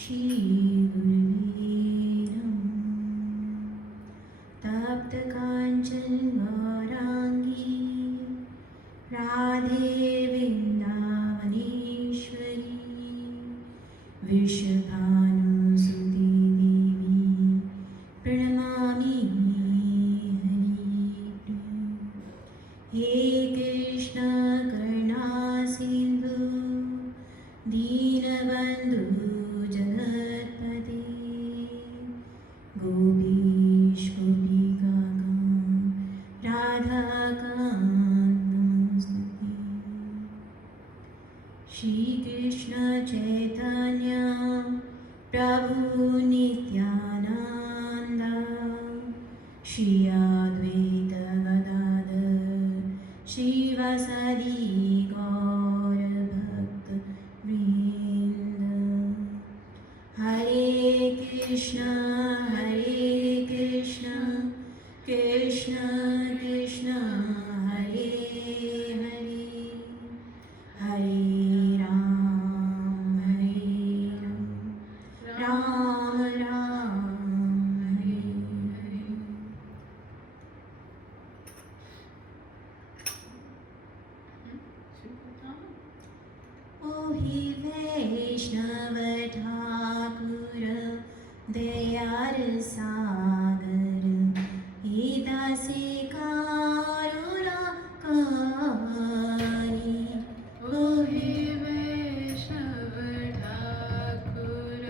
श्रीगुरुवे नमः। तप्तकाञ्चन गौराङ्गी राधे वृन्दावनेश्वरी वृषभानुसुते देवी प्रणमामि हरिप्रिये। हे कृष्ण करुणा सिन्धु दीनबन्धु जगत्पते गोपीश गोपिकान्त राधाकान्त नमोस्तुते। श्री कृष्ण चैतन्य प्रभु नित्यानंद श्री अद्वैत गदाधर श्रीवासादि गौर भक्त वृंद। हरे कृष्ण कृष्ण कृष्ण हरे हरे हरे राम राम राम हरे हरे। ओ ही वैष्णव ठाकुर दयार सागर हे दासी कारुणा कारी। ओ हे वैष्णव ठाकुर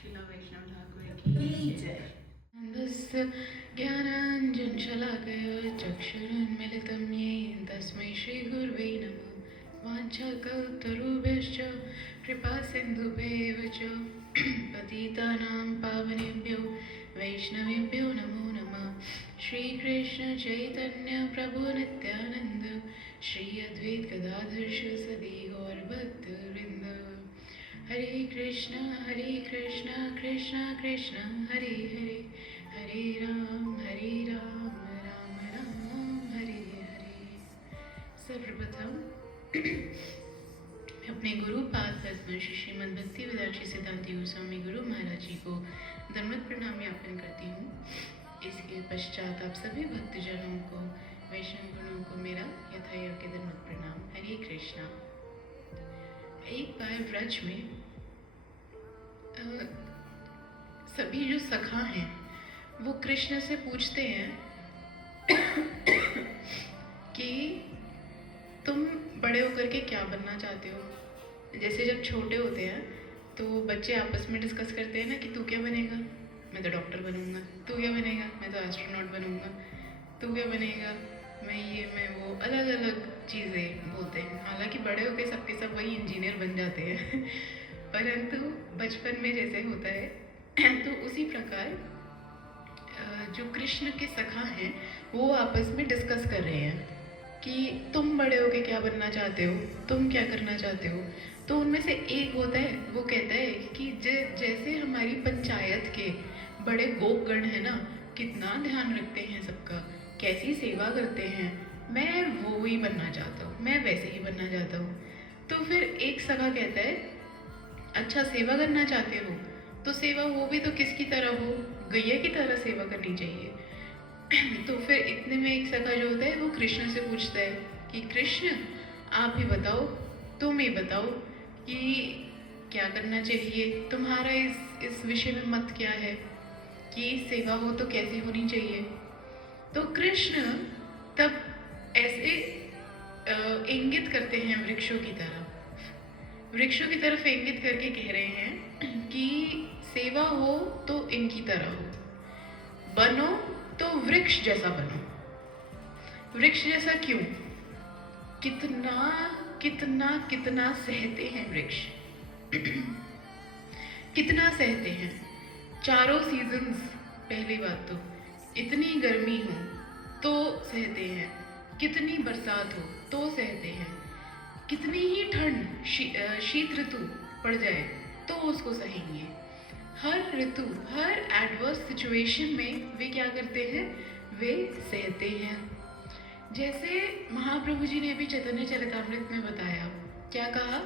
शिला वैष्णव ठाकुर की जय। नन्दस्य ज्ञानाञ्जनशलाकया चक्षुरुन्मिलितं येन तस्मै श्रीगुर्वे नमः। वाञ्छाकल्पतरुभ्यश्च कृपासिन्धुभ्येव च पतितानां पावनेभ्यो वैष्णवेभ्यो नमो नमः। श्रीकृष्ण चैतन्य प्रभु नित्यानन्द श्री अद्वैत गदाधर शिवसदि गौरभक्तवृन्द। हरे कृष्णा कृष्ण कृष्ण हरे हरे, हरे राम राम राम हरे हरे। सर्वप्रथम मैं अपने गुरु पाद पद्म श्री श्रीमद् भक्ति वेदांत श्री सिद्धांति गोस्वामी गुरु महाराज जी को दंडवत प्रणाम ज्ञापन करती हूँ। इसके पश्चात आप सभी भक्तजनों को, वैष्णव गुणों को मेरा यथायोग्य दंडवत प्रणाम। हरे कृष्णा। एक बार ब्रज में सभी जो सखा हैं वो कृष्ण से पूछते हैं कि तुम बड़े होकर के क्या बनना चाहते हो। जैसे जब छोटे होते हैं तो बच्चे आपस में डिस्कस करते हैं ना कि तू क्या बनेगा, मैं तो डॉक्टर बनूंगा। तू क्या बनेगा, मैं तो एस्ट्रोनॉट बनूंगा। तू क्या बनेगा, मैं ये मैं वो, अलग अलग चीज़ें बोलते हैं। हालांकि बड़े होकर सबके सब वही इंजीनियर बन जाते हैं परंतु बचपन में जैसे होता है तो उसी प्रकार जो कृष्ण के सखा हैं वो आपस में डिस्कस कर रहे हैं कि तुम बड़े होके क्या बनना चाहते हो, तुम क्या करना चाहते हो। तो उनमें से एक होता है, वो कहता है कि जैसे हमारी पंचायत के बड़े गोपगण है ना, कितना ध्यान रखते हैं सबका, कैसी सेवा करते हैं, मैं वो ही बनना चाहता हूँ, मैं वैसे ही बनना चाहता हूँ। तो फिर एक सखा कहता है, अच्छा सेवा करना चाहते हो तो सेवा हो भी तो किसकी तरह हो, गैया की तरह सेवा करनी चाहिए। तो फिर इतने में एक सखा जो होता है वो कृष्ण से पूछता है कि कृष्ण आप ही बताओ, तुम ही बताओ कि क्या करना चाहिए, तुम्हारा इस विषय में मत क्या है कि सेवा हो तो कैसी होनी चाहिए। तो कृष्ण तब ऐसे इंगित करते हैं वृक्षों की तरफ इंगित करके कह रहे हैं कि सेवा हो तो इनकी तरह हो, बनो तो वृक्ष जैसा बनो। वृक्ष जैसा क्यों, कितना कितना कितना सहते हैं वृक्ष कितना सहते हैं। चारों सीजन्स, पहली बात तो इतनी गर्मी हो तो सहते हैं, कितनी बरसात हो तो सहते हैं, कितनी ही ठंड शीत ऋतु पड़ जाए तो उसको सहेंगे। हर ऋतु, हर एडवर्स सिचुएशन में वे क्या करते हैं, वे सहते हैं। जैसे महाप्रभु जी ने भी चैतन्य चरितामृत में बताया, क्या कहा,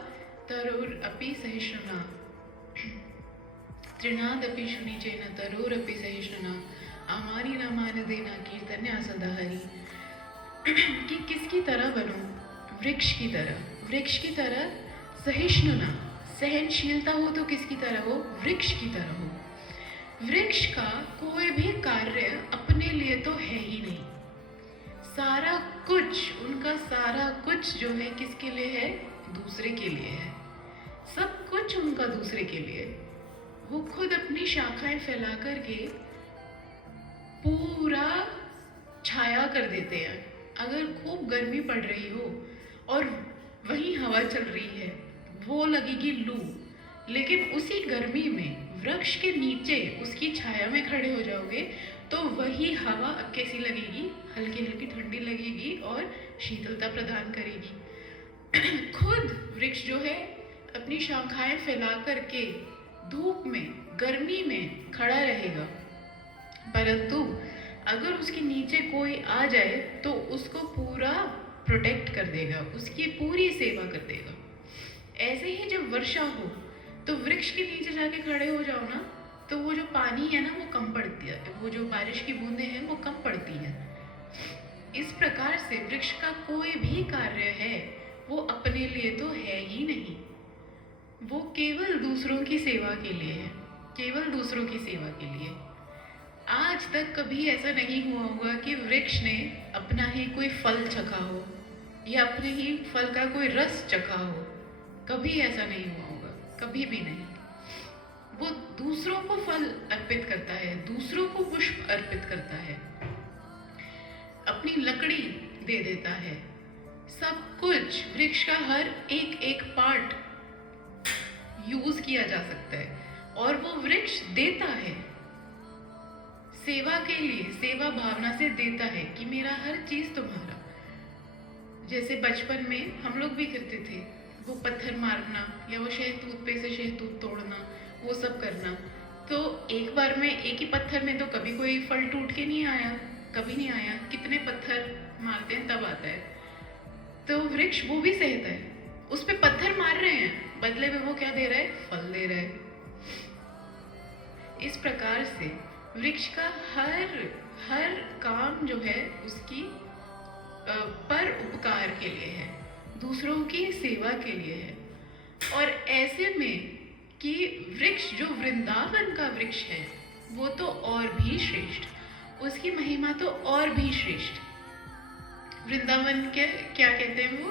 तरोरपि सहिष्णुना तृणादपि शुनिचेन तरोरपि सहिष्णुना आमानी नामान देना कीर्तन्या सदा हरि। कि किसकी तरह बनो, वृक्ष की तरह। वृक्ष की तरह सहिष्णुना, सहनशीलता हो तो किसकी तरह हो, वृक्ष की तरह हो। वृक्ष का कोई भी कार्य अपने लिए तो है ही नहीं, सारा कुछ, उनका सारा कुछ जो है किसके लिए है, दूसरे के लिए है। सब कुछ उनका दूसरे के लिए। वो खुद अपनी शाखाएं फैला करके पूरा छाया कर देते हैं। अगर खूब गर्मी पड़ रही हो और वहीं हवा चल रही है, वो लगेगी लू, लेकिन उसी गर्मी में वृक्ष के नीचे उसकी छाया में खड़े हो जाओगे तो वही हवा अब कैसी लगेगी, हल्की हल्की ठंडी लगेगी और शीतलता प्रदान करेगी। खुद वृक्ष जो है अपनी शाखाएं फैला करके धूप में, गर्मी में खड़ा रहेगा, परंतु अगर उसके नीचे कोई आ जाए तो उसको पूरा प्रोटेक्ट कर देगा, उसकी पूरी सेवा कर देगा। ऐसे ही जब वर्षा हो तो वृक्ष के नीचे जाके खड़े हो जाओ ना, तो वो जो पानी है ना वो कम पड़ती है, वो जो बारिश की बूंदें हैं वो कम पड़ती हैं। इस प्रकार से वृक्ष का कोई भी कार्य है वो अपने लिए तो है ही नहीं, वो केवल दूसरों की सेवा के लिए है, केवल दूसरों की सेवा के लिए। आज तक कभी ऐसा नहीं हुआ होगा कि वृक्ष ने अपना ही कोई फल चखा हो या अपने ही फल का कोई रस चखा हो, कभी ऐसा नहीं हुआ होगा, कभी भी नहीं। वो दूसरों को फल अर्पित करता है, दूसरों को पुष्प अर्पित करता है, अपनी लकड़ी दे देता है, सब कुछ। वृक्ष का हर एक एक पार्ट यूज किया जा सकता है और वो वृक्ष देता है सेवा के लिए, सेवा भावना से देता है कि मेरा हर चीज तुम्हारा। जैसे बचपन में हम लोग भी करते थे, वो पत्थर मारना या वो शहतूत पे से शहतूत तोड़ना, वो सब करना। तो एक बार में एक ही पत्थर में तो कभी कोई फल टूट के नहीं आया, कभी नहीं आया। कितने पत्थर मारते हैं तब आता है। तो वृक्ष वो भी सहता है, उस पे पत्थर मार रहे हैं, बदले में वो क्या दे रहा है? फल दे रहा है। इस प्रकार से वृक्ष का हर काम जो है उसकी पर उपकार के लिए है, दूसरों की सेवा के लिए है। और ऐसे में कि वृक्ष जो वृंदावन का वृक्ष है वो तो और भी श्रेष्ठ, उसकी महिमा तो और भी श्रेष्ठ। वृंदावन के क्या कहते हैं वो,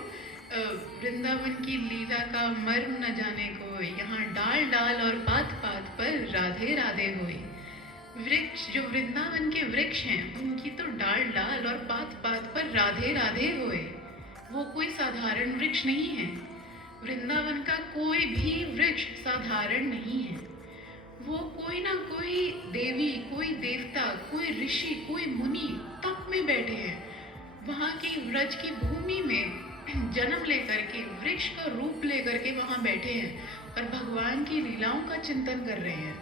वृंदावन की लीला का मर्म न जाने को, यहाँ डाल डाल और पात पात पर राधे राधे होए। वृक्ष जो वृंदावन के वृक्ष हैं उनकी तो डाल डाल और पात पात पर राधे राधे होए। वो कोई साधारण वृक्ष नहीं है। वृंदावन का कोई भी वृक्ष साधारण नहीं है। वो कोई ना कोई देवी, कोई देवता, कोई ऋषि, कोई मुनि तप में बैठे हैं, वहाँ की व्रज की भूमि में जन्म लेकर के, वृक्ष का रूप लेकर के वहाँ बैठे हैं और भगवान की लीलाओं का चिंतन कर रहे हैं।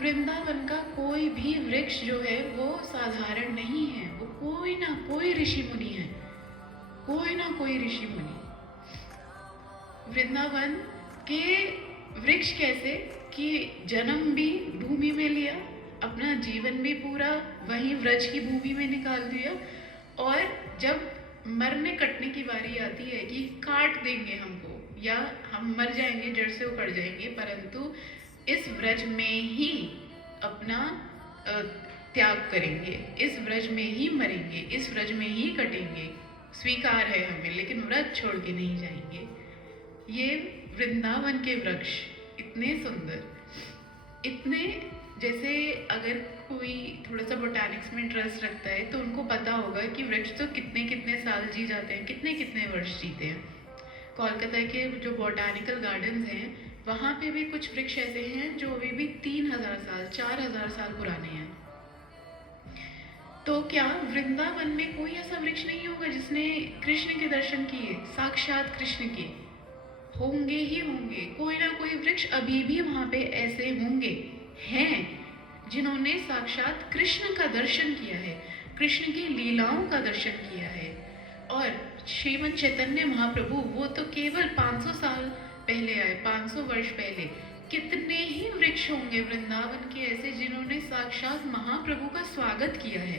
वृंदावन का कोई भी वृक्ष जो है वो साधारण नहीं है, वो कोई ना कोई ऋषि मुनि है, कोई ना कोई ऋषि मुनि। वृंदावन के वृक्ष कैसे कि जन्म भी भूमि में लिया, अपना जीवन भी पूरा वहीं व्रज की भूमि में निकाल दिया, और जब मरने कटने की बारी आती है कि काट देंगे हमको या हम मर जाएंगे, जड़ से उखड़ जाएंगे, परंतु इस व्रज में ही अपना त्याग करेंगे, इस व्रज में ही मरेंगे, इस व्रज में ही कटेंगे, स्वीकार है हमें, लेकिन व्रज छोड़ के नहीं जाएंगे। ये वृंदावन के वृक्ष इतने सुंदर, इतने, जैसे अगर कोई थोड़ा सा बोटैनिक्स में इंटरेस्ट रखता है तो उनको पता होगा कि वृक्ष तो कितने कितने साल जी जाते हैं, कितने कितने वर्ष जीते हैं। कोलकाता के जो बोटैनिकल गार्डन्स हैं वहाँ पे भी कुछ वृक्ष ऐसे हैं जो अभी भी 3000 साल, 4000 साल पुराने हैं। तो क्या वृंदावन में कोई ऐसा वृक्ष नहीं होगा जिसने कृष्ण के दर्शन किए, साक्षात कृष्ण के? होंगे ही होंगे, कोई ना कोई वृक्ष अभी भी वहाँ पे ऐसे होंगे, हैं, जिन्होंने साक्षात कृष्ण का दर्शन किया है, कृष्ण की लीलाओं का दर्शन किया है। और श्रीमद् चैतन्य महाप्रभु वो तो केवल 500 साल पहले आए, 500 वर्ष पहले। कितने ही वृक्ष होंगे वृंदावन के ऐसे जिन्होंने साक्षात महाप्रभु का स्वागत किया है,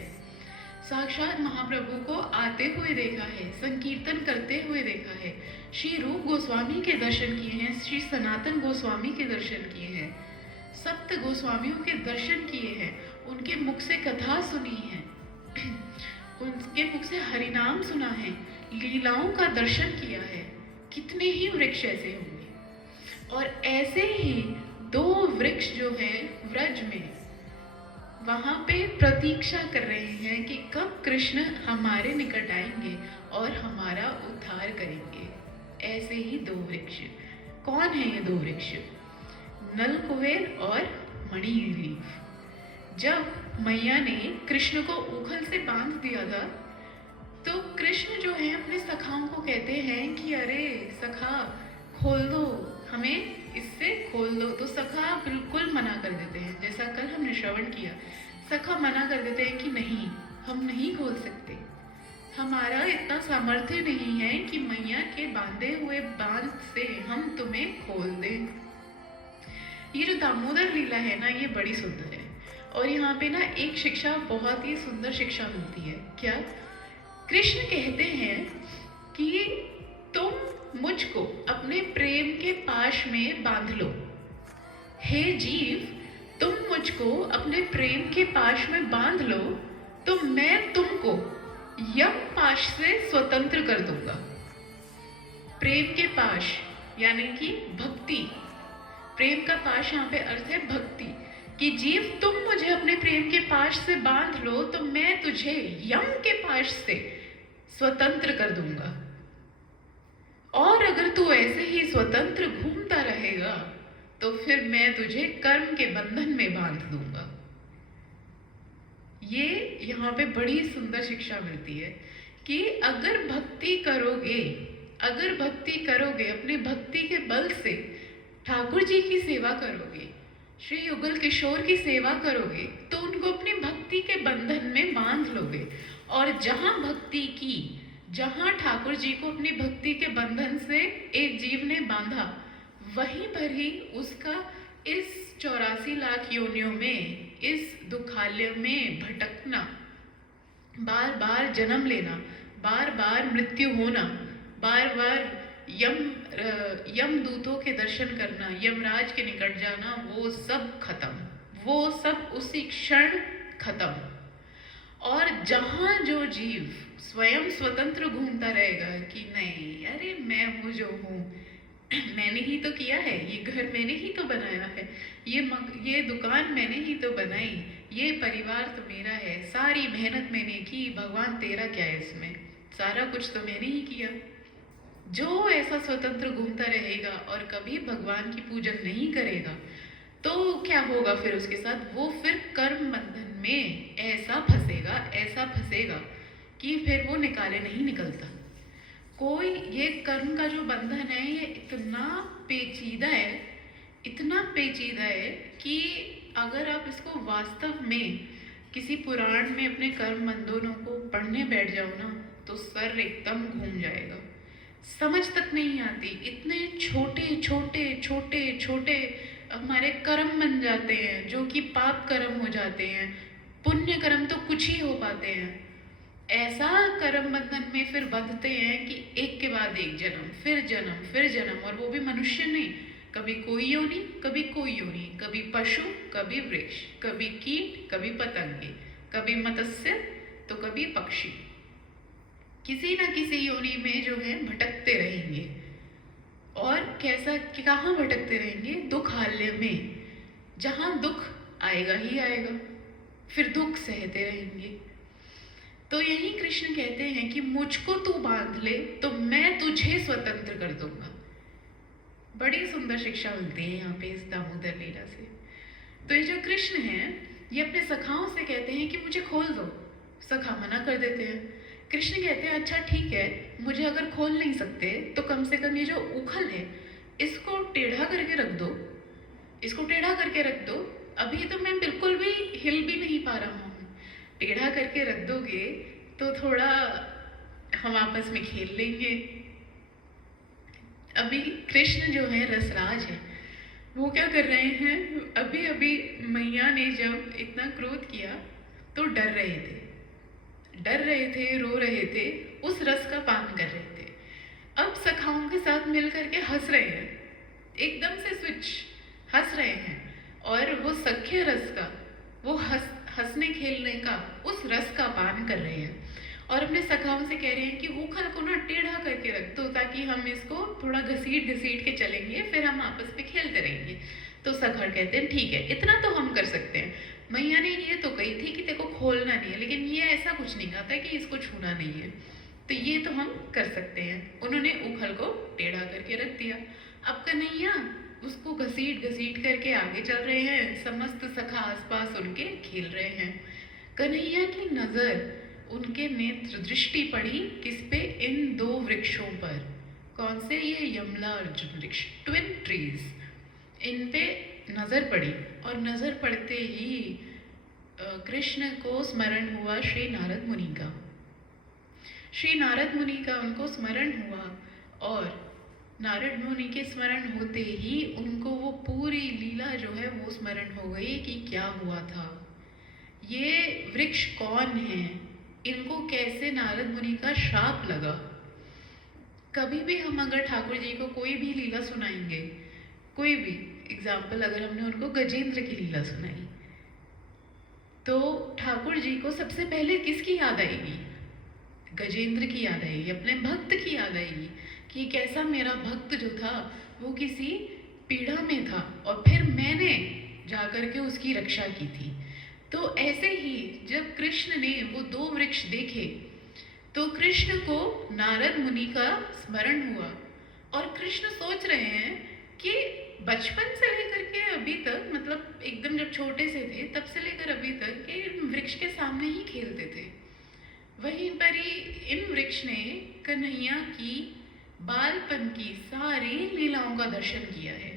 साक्षात महाप्रभु को आते हुए देखा है, संकीर्तन करते हुए देखा है, श्री रूप गोस्वामी के दर्शन किए हैं, श्री सनातन गोस्वामी के दर्शन किए हैं, सप्त गोस्वामियों के दर्शन किए हैं, उनके मुख से कथा सुनी है, उनके मुख से हरिनाम सुना है, लीलाओं का दर्शन किया है। कितने ही वृक्ष ऐसे होंगे। और ऐसे ही 2 वृक्ष जो हैं व्रज में, वहां पे प्रतीक्षा कर रहे हैं कि कब कृष्ण हमारे निकट आएंगे और हमारा उद्धार करेंगे। ऐसे ही 2 वृक्ष। कौन है ये 2 वृक्ष? नल कुबेर और मणिग्रीव। जब मैया ने कृष्ण को उखल से बांध दिया था तो कृष्ण जो है अपने सखाओं को कहते हैं कि अरे सखा खोल दो, हमें इससे खोल दो। तो सखा बिल्कुल मना कर देते हैं, जैसा कल हमने श्रवण किया। सखा मना कर देते हैं कि नहीं, हम नहीं खोल सकते, हमारा इतना सामर्थ्य नहीं है कि मैया के बांधे हुए बांध से हम तुम्हें खोल दें। ये जो दामोदर लीला है ना, ये बड़ी सुंदर है। और यहाँ पे ना एक शिक्षा, बहुत ही सुंदर शिक्षा मिलती है। क्या? कृष्ण कहते हैं कि तुम मुझको अपने प्रेम के पाश में बांध लो। हे जीव, तुम मुझको अपने प्रेम के पाश में बांध लो तो मैं तुमको यम पाश से स्वतंत्र कर दूंगा। प्रेम के पाश यानी कि भक्ति, प्रेम का पाश यहाँ पे अर्थ है भक्ति, कि जीव तुम मुझे अपने प्रेम के पाश से बांध लो तो मैं तुझे यम के पाश से स्वतंत्र कर दूंगा, और अगर तू ऐसे ही स्वतंत्र घूमता रहेगा तो फिर मैं तुझे कर्म के बंधन में बांध दूंगा। ये यहाँ पे बड़ी सुंदर शिक्षा मिलती है कि अगर भक्ति करोगे, अगर भक्ति करोगे, अपनी भक्ति के बल से ठाकुर जी की सेवा करोगे, श्री युगल किशोर की सेवा करोगे, तो उनको अपनी भक्ति के बंधन में बांध लोगे। और जहाँ भक्ति की, जहाँ ठाकुर जी को अपनी भक्ति के बंधन से एक जीव ने बांधा, वहीं पर ही उसका इस 84 लाख योनियों में, इस दुखालय में भटकना, बार बार जन्म लेना, बार बार मृत्यु होना, बार बार यम दूतों के दर्शन करना, यमराज के निकट जाना, वो सब खत्म, वो सब उसी क्षण खत्म। और जहाँ जो जीव स्वयं स्वतंत्र घूमता रहेगा कि नहीं, अरे मैं हूँ जो हूँ, मैंने ही तो किया है, ये घर मैंने ही तो बनाया है, ये दुकान मैंने ही तो बनाई, ये परिवार तो मेरा है, सारी मेहनत मैंने की, भगवान तेरा क्या है इसमें, सारा कुछ तो मैंने ही किया। जो ऐसा स्वतंत्र घूमता रहेगा और कभी भगवान की पूजन नहीं करेगा, तो क्या होगा फिर उसके साथ? वो फिर कर्म बंधन में ऐसा फंसेगा कि फिर वो निकाले नहीं निकलता। कोई, ये कर्म का जो बंधन है ये इतना पेचीदा है, इतना पेचीदा है कि अगर आप इसको वास्तव में किसी पुराण में अपने कर्म बंधनों को पढ़ने बैठ जाओ ना, तो सर एकदम घूम जाएगा, समझ तक नहीं आती। इतने छोटे छोटे छोटे छोटे हमारे कर्म बन जाते हैं जो कि पाप कर्म हो जाते हैं, पुण्य कर्म तो कुछ ही हो पाते हैं। ऐसा कर्म बंधन में फिर बंधते हैं कि एक के बाद एक जन्म, फिर जन्म, फिर जन्म, और वो भी मनुष्य नहीं, कभी कोई योनि, कभी कोई योनि, कभी पशु, कभी वृक्ष, कभी कीट, कभी पतंगे, कभी मत्स्य तो कभी पक्षी, किसी ना किसी योनि में जो है भटकते रहेंगे। और कैसा, कहाँ भटकते रहेंगे? दुखालय में, जहाँ दुख आएगा ही आएगा, फिर दुख सहते रहेंगे। तो यही कृष्ण कहते हैं कि मुझको तू बांध ले तो मैं तुझे स्वतंत्र कर दूंगा। बड़ी सुंदर शिक्षा मिलती है यहाँ पे इस दामोदर लीला से। तो ये जो कृष्ण हैं, ये अपने सखाओं से कहते हैं कि मुझे खोल दो, सखा मना कर देते हैं। कृष्ण कहते हैं अच्छा ठीक है, मुझे अगर खोल नहीं सकते तो कम से कम ये जो उखल है इसको टेढ़ा करके रख दो, इसको टेढ़ा करके रख दो, अभी तो मैं बिल्कुल भी हिल भी नहीं पा रहा हूँ, टेढ़ा करके रख दोगे तो थोड़ा हम आपस में खेल लेंगे। अभी कृष्ण जो है रसराज है, वो क्या कर रहे हैं, अभी अभी मैया ने जब इतना क्रोध किया तो डर रहे थे, रो रहे थे, उस रस का पान कर रहे थे। अब सखाओं के साथ मिल करके हंस रहे हैं, एकदम से स्विच, हंस रहे हैं, और वो सख्य रस का, वो हंसने खेलने का, उस रस का पान कर रहे हैं। और अपने सखाओं से कह रहे हैं कि उखल को ना टेढ़ा करके रख दो ताकि हम इसको थोड़ा घसीट के चलेंगे, फिर हम आपस में खेलते रहेंगे। तो सखर कहते हैं ठीक है, इतना तो हम कर सकते हैं, मैया ने ये तो कही थी कि तेरे को खोलना नहीं है, लेकिन ये ऐसा कुछ नहीं कहता कि इसको छूना नहीं है, तो ये तो हम कर सकते हैं। उन्होंने उखल को टेढ़ा करके रख दिया। अब कन्हैया उसको घसीट करके आगे चल रहे हैं, समस्त सखा आसपास उनके खेल रहे हैं। कन्हैया की नजर, उनके नेत्र दृष्टि पड़ी किस पे? इन दो वृक्षों पर। कौन से? ये यमला अर्जुन वृक्ष, ट्विन ट्रीज, इन पे नजर पड़ी। और नजर पड़ते ही कृष्ण को स्मरण हुआ श्री नारद मुनि का। श्री नारद मुनि का उनको स्मरण हुआ, और नारद मुनि के स्मरण होते ही उनको वो पूरी लीला जो है वो स्मरण हो गई कि क्या हुआ था, ये वृक्ष कौन है, इनको कैसे नारद मुनि का श्राप लगा। कभी भी हम अगर ठाकुर जी को कोई भी लीला सुनाएंगे, कोई भी एग्जाम्पल, अगर हमने उनको गजेंद्र की लीला सुनाई तो ठाकुर जी को सबसे पहले किसकी याद आएगी? गजेंद्र की याद आएगी, अपने भक्त की याद आएगी कि कैसा मेरा भक्त जो था वो किसी पीड़ा में था और फिर मैंने जाकर के उसकी रक्षा की थी। तो ऐसे ही जब कृष्ण ने वो 2 वृक्ष देखे तो कृष्ण को नारद मुनि का स्मरण हुआ और कृष्ण सोच रहे हैं कि बचपन से लेकर के अभी तक, मतलब एकदम जब छोटे से थे तब से लेकर अभी तक के इन वृक्ष के सामने ही खेलते थे। वहीं पर ही इन वृक्ष ने कन्हैया की बालपन की सारी लीलाओं का दर्शन किया है।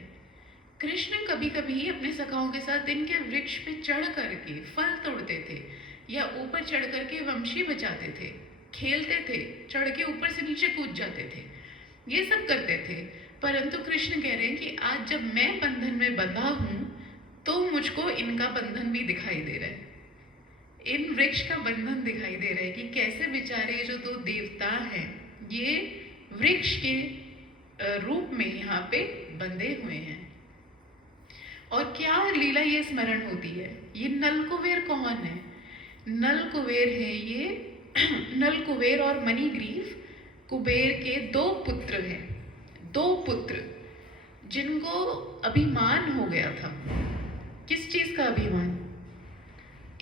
कृष्ण कभी कभी अपने सखाओं के साथ इनके वृक्ष पे चढ़ करके फल तोड़ते थे या ऊपर चढ़ करके वंशी बचाते थे, खेलते थे, चढ़ के ऊपर से नीचे कूद जाते थे, ये सब करते थे। परंतु कृष्ण कह रहे हैं कि आज जब मैं बंधन में बंधा हूं तो मुझको इनका बंधन भी दिखाई दे रहा है, इन वृक्ष का बंधन दिखाई दे रहा है कि कैसे बेचारे जो 2 देवता हैं ये वृक्ष के रूप में यहाँ पे बंधे हुए हैं। और क्या लीला ये स्मरण होती है। ये नल कुबेर कौन है? नल कुबेर है ये नल कुबेर और मणिग्रीव कुबेर के 2 पुत्र हैं, 2 पुत्र जिनको अभिमान हो गया था। किस चीज का अभिमान?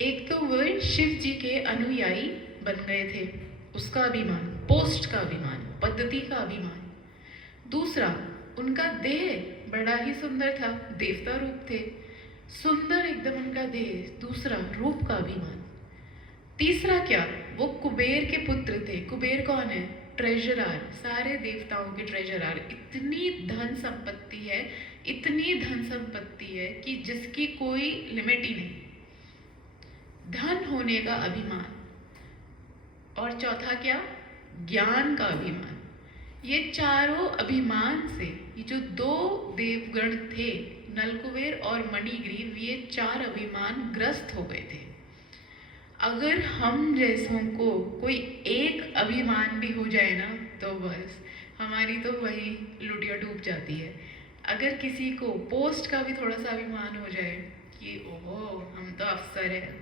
एक तो वो शिव जी के अनुयायी बन गए थे, उसका अभिमान, पोस्ट का अभिमान, पद्धति का अभिमान। दूसरा, उनका देह बड़ा ही सुंदर था, देवता रूप थे, सुंदर एकदम उनका देह। दूसरा, रूप का अभिमान। तीसरा क्या, वो कुबेर के पुत्र थे। कुबेर कौन है? ट्रेजरार, सारे देवताओं के ट्रेजरार। इतनी धन संपत्ति है, इतनी धन संपत्ति है कि जिसकी कोई लिमिट ही नहीं। धन होने का अभिमान। और चौथा क्या? ज्ञान का अभिमान। ये चारों अभिमान से ये जो 2 देवगण थे, नलकुबेर और मणिग्रीव, ये 4 अभिमान ग्रस्त हो गए थे। अगर हम जैसों को कोई एक अभिमान भी हो जाए ना तो बस हमारी तो वही लुटिया डूब जाती है। अगर किसी को पोस्ट का भी थोड़ा सा अभिमान हो जाए कि ओहो हम तो अफसर हैं,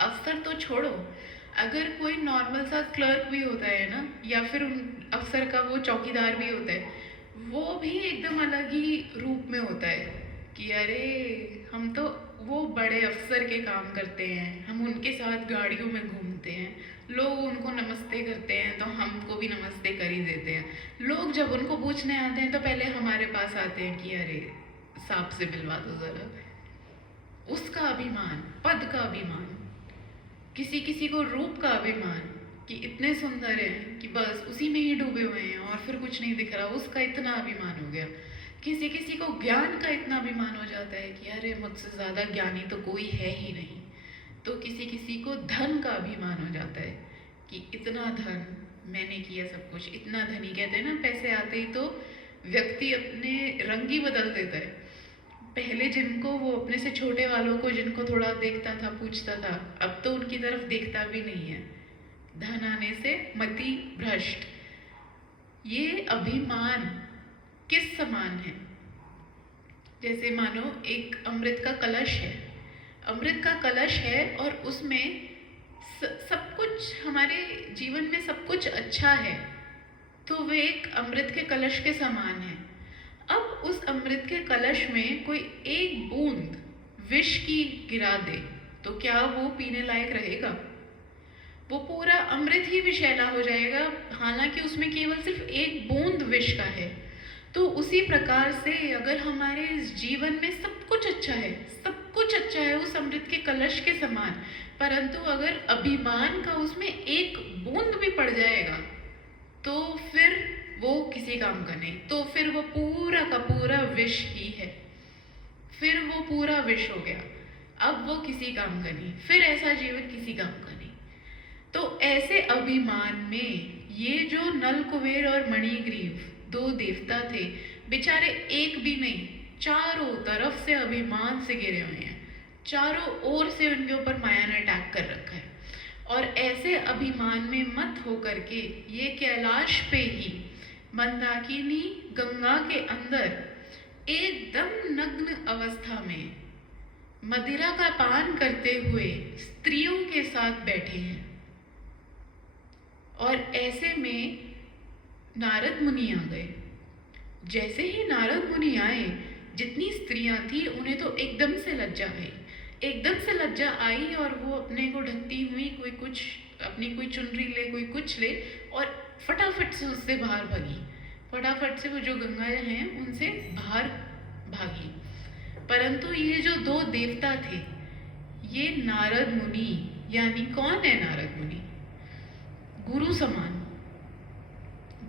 अफसर तो छोड़ो, अगर कोई नॉर्मल सा क्लर्क भी होता है ना, या फिर उन अफसर का वो चौकीदार भी होता है, वो भी एकदम अलग ही रूप में होता है कि अरे हम तो वो बड़े अफसर के काम करते हैं, हम उनके साथ गाड़ियों में घूमते हैं, लोग उनको नमस्ते करते हैं तो हमको भी नमस्ते कर ही देते हैं। लोग जब उनको पूछने आते हैं तो पहले हमारे पास आते हैं कि अरे साहब से मिलवा दो जरा। उसका अभिमान, पद का अभिमान। किसी किसी को रूप का अभिमान कि इतने सुंदर हैं कि बस उसी में ही डूबे हुए हैं और फिर कुछ नहीं दिख रहा, उसका इतना अभिमान हो गया। किसी किसी को ज्ञान का इतना अभिमान हो जाता है कि अरे मुझसे ज़्यादा ज्ञानी तो कोई है ही नहीं। तो किसी किसी को धन का अभिमान हो जाता है कि इतना धन मैंने किया सब कुछ। इतना धनी, कहते हैं ना पैसे आते ही तो व्यक्ति अपने रंग ही बदल देता है। पहले जिनको वो अपने से छोटे वालों को जिनको थोड़ा देखता था, पूछता था, अब तो उनकी तरफ देखता भी नहीं है। धन आने से मति भ्रष्ट। ये अभिमान किस समान है? जैसे मानो एक अमृत का कलश है, अमृत का कलश है और उसमें सब कुछ, हमारे जीवन में सब कुछ अच्छा है, तो वे एक अमृत के कलश के समान है। अब उस अमृत के कलश में कोई एक बूंद विष की गिरा दे तो क्या वो पीने लायक रहेगा? वो पूरा अमृत ही विषैला हो जाएगा, हालांकि उसमें केवल सिर्फ एक बूंद विष का है। तो उसी प्रकार से अगर हमारे इस जीवन में सब कुछ अच्छा है, सब कुछ अच्छा है उस अमृत के कलश के समान, परंतु अगर अभिमान का उसमें एक बूंद भी पड़ जाएगा तो फिर वो किसी काम का नहीं, तो फिर वो पूरा का पूरा विष ही है, फिर वो पूरा विष हो गया। अब वो किसी काम का नहीं, फिर ऐसा जीवन किसी काम का नहीं। तो ऐसे अभिमान में ये जो नल कुबेर और मणिग्रीव 2 देवता थे, बेचारे एक भी नहीं, चारों तरफ से अभिमान से घिरे हुए हैं, चारों ओर से उनके ऊपर माया ने अटैक कर रखा है। और ऐसे अभिमान में मत होकर के ये कैलाश पे ही मंदाकिनी गंगा के अंदर एकदम नग्न अवस्था में मदिरा का पान करते हुए स्त्रियों के साथ बैठे हैं। और ऐसे में नारद मुनि आ गए। जैसे ही नारद मुनि आए, जितनी स्त्रियां थी उन्हें तो एकदम से लज्जा आई, एकदम से लज्जा आई, और वो अपने को ढकती हुई कोई कुछ अपनी कोई चुनरी ले, कोई कुछ ले, और फटाफट से उससे बाहर भागी, फटाफट से वो जो गंगा हैं उनसे बाहर भागी। परंतु ये जो दो देवता थे, ये नारद मुनि, यानी कौन है नारद मुनि? गुरु समान,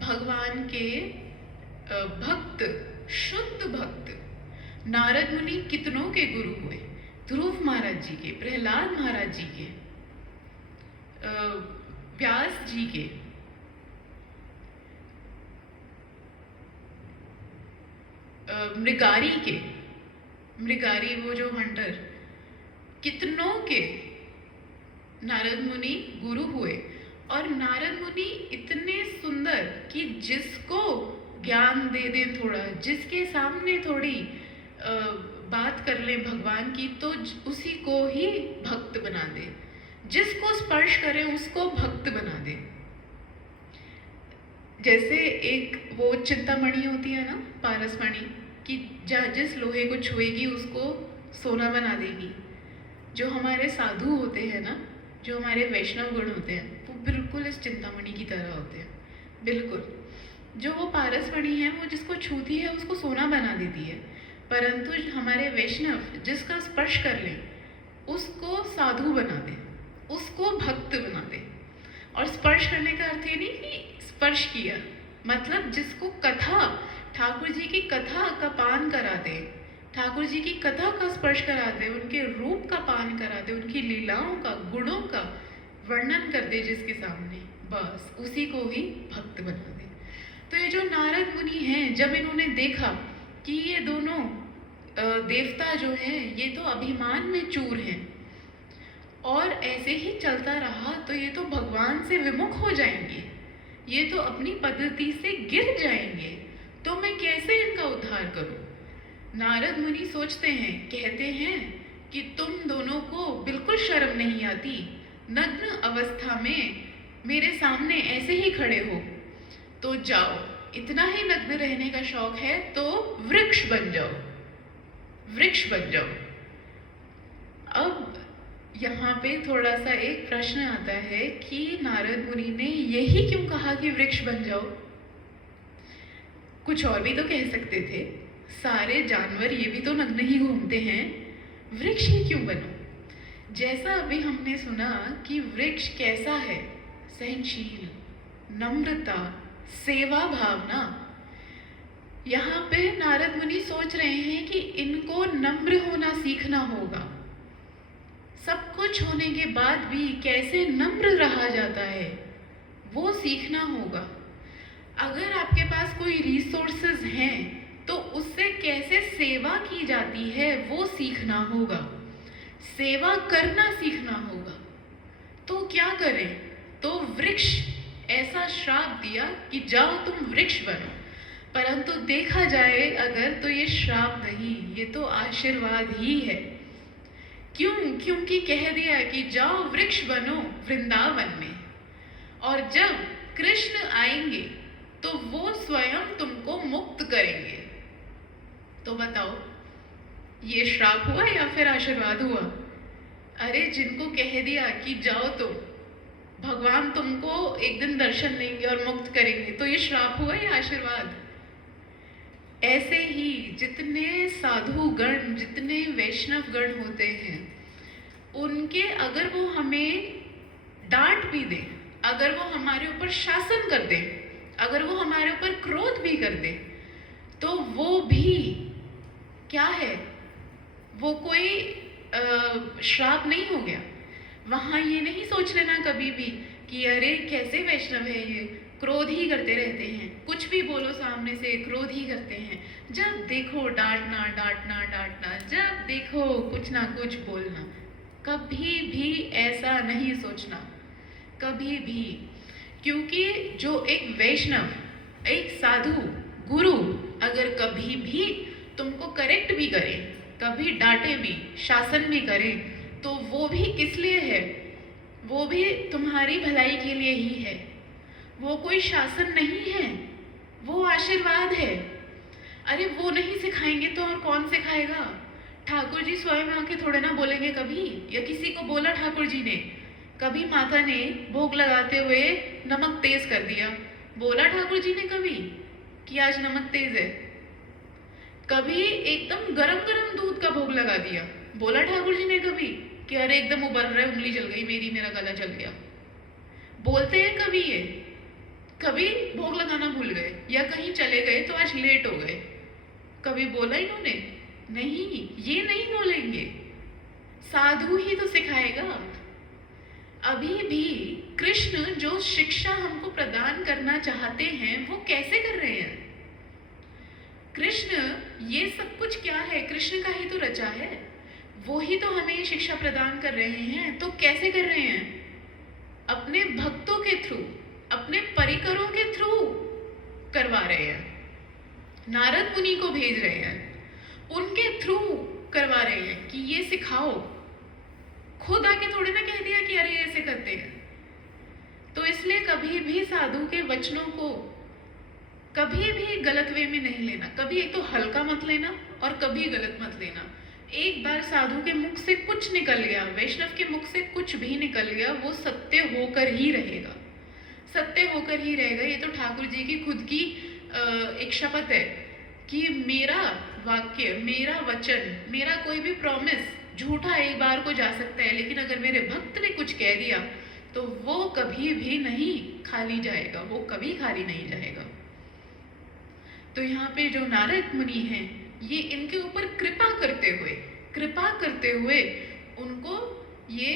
भगवान के भक्त, शुद्ध भक्त। नारद मुनि कितनों के गुरु हुए? ध्रुव महाराज जी के, प्रहलाद महाराज जी के, व्यास जी के, मृगारी के, मृगारी वो जो हंटर, कितनों के नारद मुनि गुरु हुए। और नारद मुनि इतने सुंदर कि जिसको ज्ञान दे दें थोड़ा, जिसके सामने थोड़ी बात कर लें भगवान की, तो उसी को ही भक्त बना दे, जिसको स्पर्श करें उसको भक्त बना दे। जैसे एक वो चिंतामणि होती है ना, पारसमणि, कि जिस लोहे को छुएगी उसको सोना बना देगी। जो हमारे साधु होते हैं ना, जो हमारे वैष्णव गण होते हैं, वो बिल्कुल इस चिंतामणि की तरह होते हैं, बिल्कुल। जो वो पारसमणि है, वो जिसको छूती है उसको सोना बना देती है। परंतु हमारे वैष्णव जिसका स्पर्श कर लें उसको साधु बना दे, उसको भक्त बना दे। और स्पर्श करने का अर्थ ये नहीं कि स्पर्श किया, मतलब जिसको कथा, ठाकुर जी की कथा का पान करा दे, ठाकुर जी की कथा का स्पर्श करा दे, उनके रूप का पान करा दे, उनकी लीलाओं का, गुणों का वर्णन कर दे जिसके सामने, बस उसी को ही भक्त बना दे। तो ये जो नारद मुनि हैं, जब इन्होंने देखा कि ये दोनों देवता जो हैं ये तो अभिमान में चूर हैं, और ऐसे ही चलता रहा तो ये तो भगवान से विमुख हो जाएंगे, ये तो अपनी पद्धति से गिर जाएंगे, तो मैं कैसे इनका उद्धार करूं? नारद मुनि सोचते हैं, कहते हैं कि तुम दोनों को बिल्कुल शर्म नहीं आती, नग्न अवस्था में मेरे सामने ऐसे ही खड़े हो, तो जाओ, इतना ही नग्न रहने का शौक है तो वृक्ष बन जाओ, वृक्ष बन जाओ। अब यहाँ पे थोड़ा सा एक प्रश्न आता है कि नारद मुनि ने यही क्यों कहा कि वृक्ष बन जाओ? कुछ और भी तो कह सकते थे, सारे जानवर ये भी तो नग्न ही घूमते हैं, वृक्ष ही क्यों बनो? जैसा अभी हमने सुना कि वृक्ष कैसा है, सहनशील, नम्रता, सेवा भावना। यहाँ पे नारद मुनि सोच रहे हैं कि इनको नम्र होना सीखना होगा। सब कुछ होने के बाद भी कैसे नम्र रहा जाता है वो सीखना होगा। अगर आपके पास कोई रिसोर्सेज हैं तो उससे कैसे सेवा की जाती है वो सीखना होगा, सेवा करना सीखना होगा। तो क्या करें? तो वृक्ष ऐसा श्राप दिया कि जाओ तुम वृक्ष बनो। परंतु देखा जाए अगर तो ये श्राप नहीं, ये तो आशीर्वाद ही है। क्यों? क्योंकि कह दिया कि जाओ वृक्ष बनो वृंदावन में, और जब कृष्ण आएंगे तो वो स्वयं तुमको मुक्त करेंगे। तो बताओ ये श्राप हुआ या फिर आशीर्वाद हुआ? अरे जिनको कह दिया कि जाओ तुम, भगवान तुमको एक दिन दर्शन देंगे और मुक्त करेंगे, तो ये श्राप हुआ या आशीर्वाद? ऐसे ही जितने साधु गण, जितने वैष्णव गण होते हैं, उनके अगर वो हमें डांट भी दे, अगर वो हमारे ऊपर शासन कर दे, अगर वो हमारे ऊपर क्रोध भी कर दे, तो वो भी क्या है, वो कोई श्राप नहीं हो गया। वहाँ ये नहीं सोच लेना कभी भी कि अरे कैसे वैष्णव है ये, क्रोध ही करते रहते हैं, कुछ भी बोलो सामने से क्रोध ही करते हैं, जब देखो डांटना डांटना डांटना, जब देखो कुछ ना कुछ बोलना। कभी भी ऐसा नहीं सोचना, कभी भी। क्योंकि जो एक वैष्णव, एक साधु, गुरु अगर कभी भी तुमको करेक्ट भी करे, कभी डांटे भी, शासन भी करे, तो वो भी किस लिए है? वो भी तुम्हारी भलाई के लिए ही है। वो कोई शासन नहीं है, वो आशीर्वाद है। अरे वो नहीं सिखाएंगे तो और कौन सिखाएगा? ठाकुर जी स्वयं आके थोड़े ना बोलेंगे कभी, या किसी को बोला ठाकुर जी ने? कभी माता ने भोग लगाते हुए नमक तेज कर दिया, बोला ठाकुर जी ने कभी कि आज नमक तेज है? कभी एकदम गरम गरम दूध का भोग लगा दिया, बोला ठाकुर जी ने कभी कि अरे एकदम उबल रहा है, उंगली जल गई मेरी, मेरा गला जल गया? बोलते हैं कभी ये? कभी भोग लगाना भूल गए या कहीं चले गए तो आज लेट हो गए, कभी बोला इन्होंने? नहीं, ये नहीं बोलेंगे। साधु ही तो सिखाएगा। अभी भी कृष्ण जो शिक्षा हमको प्रदान करना चाहते हैं वो कैसे कर रहे हैं? कृष्ण ये सब कुछ क्या है? कृष्ण का ही तो रचा है, वो ही तो हमें ये शिक्षा प्रदान कर रहे हैं। तो कैसे कर रहे हैं? अपने भक्तों के थ्रू, अपने परिकरों के थ्रू करवा रहे हैं। नारद मुनि को भेज रहे हैं, उनके थ्रू करवा रहे हैं कि ये सिखाओ। खुद आके थोड़े ना कह दिया कि अरे ऐसे करते हैं। तो इसलिए कभी भी साधु के वचनों को कभी भी गलत वे में नहीं लेना। कभी एक तो हल्का मत लेना और कभी गलत मत लेना। एक बार साधु के मुख से कुछ निकल गया, वैष्णव के मुख से कुछ भी निकल गया, वो सत्य होकर ही रहेगा, सत्य होकर ही रहेगा। ये तो ठाकुर जी की खुद की एक शपथ है कि मेरा वाक्य, मेरा वचन, मेरा कोई भी प्रॉमिस झूठा एक बार को जा सकता है, लेकिन अगर मेरे भक्त ने कुछ कह दिया तो वो कभी भी नहीं खाली जाएगा, वो कभी खाली नहीं जाएगा। तो यहाँ पे जो नारद मुनि हैं, ये इनके ऊपर कृपा करते हुए उनको ये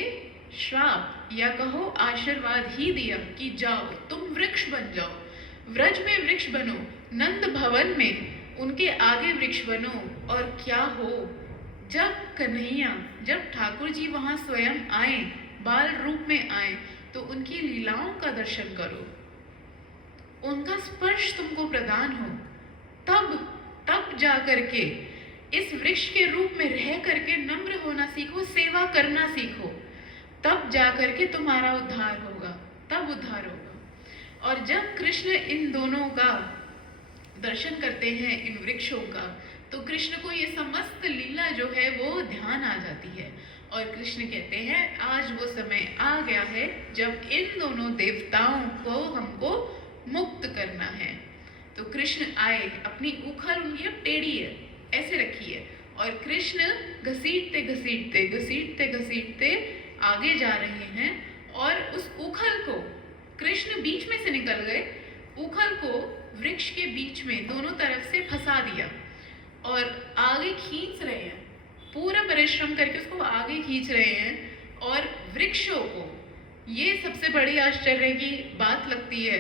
श्राप या कहो आशीर्वाद ही दिया कि जाओ तुम वृक्ष बन जाओ, व्रज में वृक्ष बनो, नंद भवन में उनके आगे वृक्ष बनो। और क्या हो, जब कन्हैया, जब ठाकुर जी वहां स्वयं आए, बाल रूप में आए, तो उनकी लीलाओं का दर्शन करो, उनका स्पर्श तुमको प्रदान हो, तब जा करके इस वृक्ष के रूप में रह करके नम्र होना सीखो, सेवा करना सीखो, तब जा करके तुम्हारा उद्धार होगा, तब उद्धार होगा। और जब कृष्ण इन दोनों का दर्शन करते हैं, इन वृक्षों का, तो कृष्ण को ये समस्त लीला जो है वो ध्यान आ जाती है। और कृष्ण कहते हैं आज वो समय आ गया है जब इन दोनों देवताओं को हमको मुक्त करना है। तो कृष्ण आए, अपनी उखल उनकी अब टेढ़ी है, ऐसे रखी है, और कृष्ण घसीटते घसीटते घसीटते घसीटते आगे जा रहे हैं। और उस उखल को कृष्ण बीच में से निकल गए, उखल को वृक्ष के बीच में दोनों तरफ से फंसा दिया और आगे खींच रहे हैं, पूरा परिश्रम करके उसको आगे खींच रहे हैं। और वृक्षों को, ये सबसे बड़ी आश्चर्य की बात लगती है,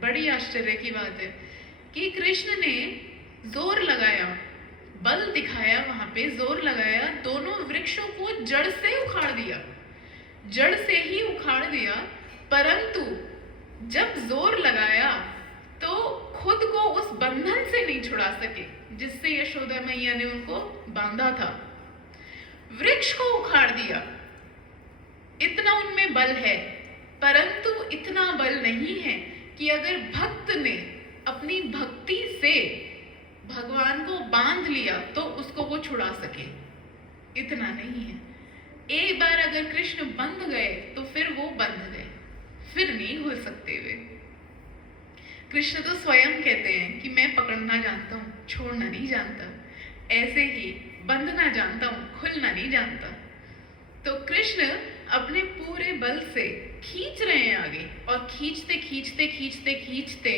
बड़ी आश्चर्य की बात है कि कृष्ण ने जोर लगाया, बल दिखाया, वहां पे जोर लगाया, दोनों वृक्षों को जड़ से उखाड़ दिया, जड़ से ही उखाड़ दिया। परंतु जब जोर लगाया तो खुद को उस बंधन से नहीं छुड़ा सके जिससे यशोदा मैया ने उनको बांधा था। वृक्ष को उखाड़ दिया, इतना उनमें बल है, परंतु इतना बल नहीं है कि अगर भक्त ने अपनी भक्ति से भगवान को बांध लिया तो उसको वो छुड़ा सके, इतना नहीं है। एक बार अगर कृष्ण बंध गए तो फिर वो बंध गए, फिर नहीं खुल सकते वे। कृष्ण तो स्वयं कहते हैं कि मैं पकड़ना जानता हूँ, छोड़ना नहीं जानता, ऐसे ही बंधना जानता हूँ, खुलना नहीं जानता। तो कृष्ण अपने पूरे बल से खींच रहे हैं आगे, और खींचते खींचते खींचते खींचते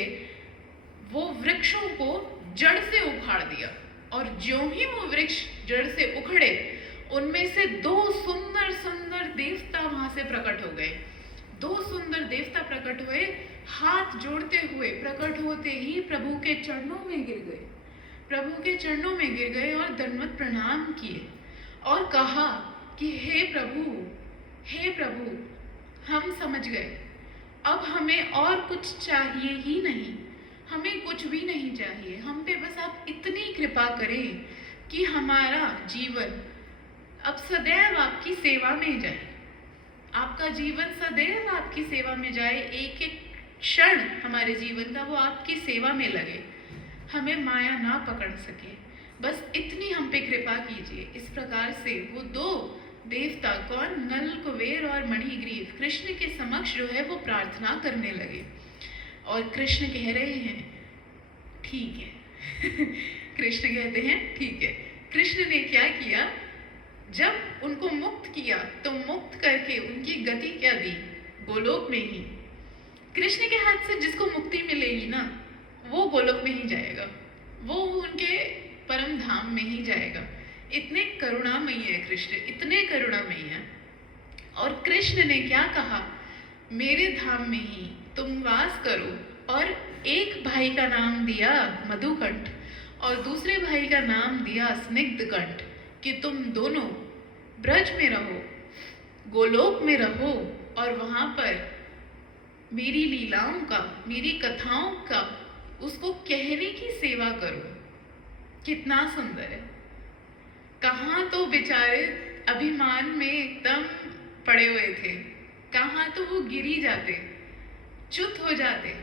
वो वृक्षों को जड़ से उखाड़ दिया। और ज्यों ही वो वृक्ष जड़ से उखड़े, उनमें से दो सुंदर सुंदर देवता वहां से प्रकट हो गए। दो सुंदर देवता प्रकट हुए, हाथ जोड़ते हुए प्रकट होते ही प्रभु के चरणों में गिर गए, प्रभु के चरणों में गिर गए और दंडवत प्रणाम किए और कहा कि हे प्रभु, हम समझ गए, अब हमें और कुछ चाहिए ही नहीं, हमें कुछ भी नहीं चाहिए, हम पे बस आप इतनी कृपा करें कि हमारा जीवन अब सदैव आपकी सेवा में जाए, आपका जीवन सदैव आपकी सेवा में जाए, एक एक क्षण हमारे जीवन का वो आपकी सेवा में लगे। हमें माया ना पकड़ सके, बस इतनी हम पे कृपा कीजिए। इस प्रकार से वो दो देवता, कौन, नल कुबेर और मणिग्रीव, कृष्ण के समक्ष जो है वो प्रार्थना करने लगे। और कृष्ण कह रहे हैं ठीक है कृष्ण कहते हैं ठीक है। कृष्ण ने क्या किया, जब उनको मुक्त किया तो मुक्त करके उनकी गति क्या दी, गोलोक में ही। कृष्ण के हाथ से जिसको मुक्ति मिलेगी ना, वो गोलोक में ही जाएगा, वो उनके परम धाम में ही जाएगा। इतने करुणामयी है कृष्ण, इतने करुणामयी है। और कृष्ण ने क्या कहा, मेरे धाम में ही तुम वास करो। और एक भाई का नाम दिया मधुकंठ और दूसरे भाई का नाम दिया स्निग्धकंठ, कि तुम दोनों ब्रज में रहो, गोलोक में रहो, और वहां पर मेरी लीलाओं का, मेरी कथाओं का, उसको कहने की सेवा करो। कितना सुंदर है। कहाँ तो बेचारे अभिमान में एकदम पड़े हुए थे, कहाँ तो वो गिरी जाते, च्युत हो जाते।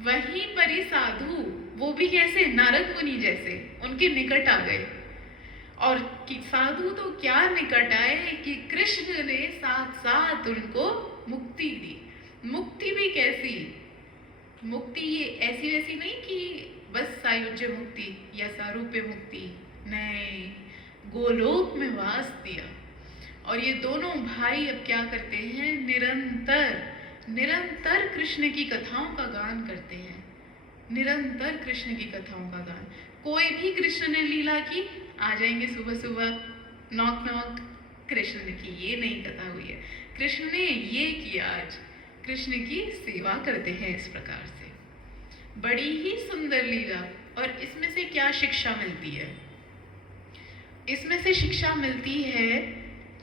वहीं पर ही साधु, वो भी कैसे, नारद मुनि जैसे, उनके निकट आ गए। और साधु तो क्या निकट आए कि कृष्ण ने साथ साथ उनको मुक्ति दी। मुक्ति भी कैसी, मुक्ति ये ऐसी वैसी नहीं कि बस सायुज्य मुक्ति या सारूप्य मुक्ति, नहीं, गोलोक में वास दिया। और ये दोनों भाई अब क्या करते हैं, निरंतर निरंतर कृष्ण की कथाओं का गान करते हैं, निरंतर कृष्ण की कथाओं का गान। कोई भी कृष्ण ने लीला की, आ जाएंगे सुबह सुबह, नॉक नॉक, कृष्ण ने की ये नई कथा हुई है, कृष्ण ने ये किया। आज कृष्ण की सेवा करते हैं इस प्रकार से। बड़ी ही सुंदर लीला। और इसमें से क्या शिक्षा मिलती है, इसमें से शिक्षा मिलती है,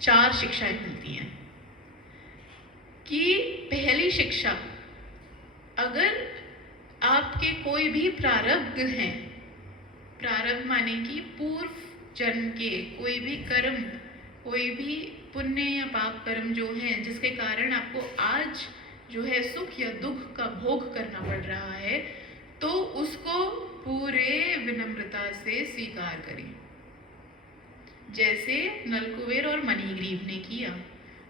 4 शिक्षाएं मिलती हैं। कि पहली शिक्षा, अगर आपके कोई भी प्रारब्ध हैं, प्रारब्ध माने कि पूर्व जन्म के कोई भी कर्म, कोई भी पुण्य या पाप कर्म जो हैं, जिसके कारण आपको आज जो है सुख या दुख का भोग करना पड़ रहा है, तो उसको पूरे विनम्रता से स्वीकार करें, जैसे नलकुबेर और मणिग्रीव ने किया।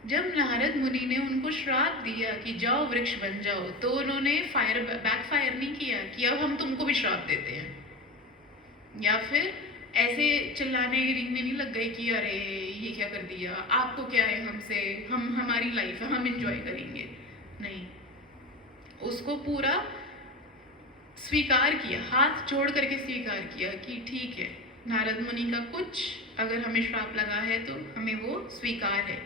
जब नारद मुनि ने उनको श्राप दिया कि जाओ वृक्ष बन जाओ, तो उन्होंने बैकफायर नहीं किया कि अब हम तुमको भी श्राप देते हैं, या फिर ऐसे चिल्लाने गिरने नहीं लग गए कि अरे ये क्या कर दिया, आपको क्या है हमसे, हम हमारी लाइफ है, हम एंजॉय करेंगे। नहीं, उसको पूरा स्वीकार किया, हाथ जोड़ करके स्वीकार किया कि ठीक है, नारद मुनि का कुछ अगर हमें श्राप लगा है तो हमें वो स्वीकार है,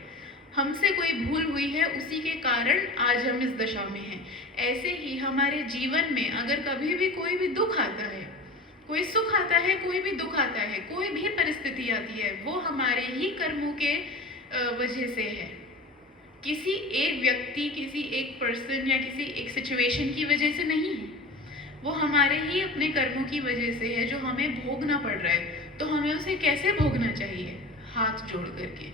हमसे कोई भूल हुई है, उसी के कारण आज हम इस दशा में हैं। ऐसे ही हमारे जीवन में अगर कभी भी कोई भी दुख आता है, कोई सुख आता है, कोई भी दुख आता है, कोई भी परिस्थिति आती है, वो हमारे ही कर्मों के वजह से है। किसी एक व्यक्ति, किसी एक पर्सन या किसी एक सिचुएशन की वजह से नहीं है, वो हमारे ही अपने कर्मों की वजह से है जो हमें भोगना पड़ रहा है। तो हमें उसे कैसे भोगना चाहिए, हाथ जोड़ करके,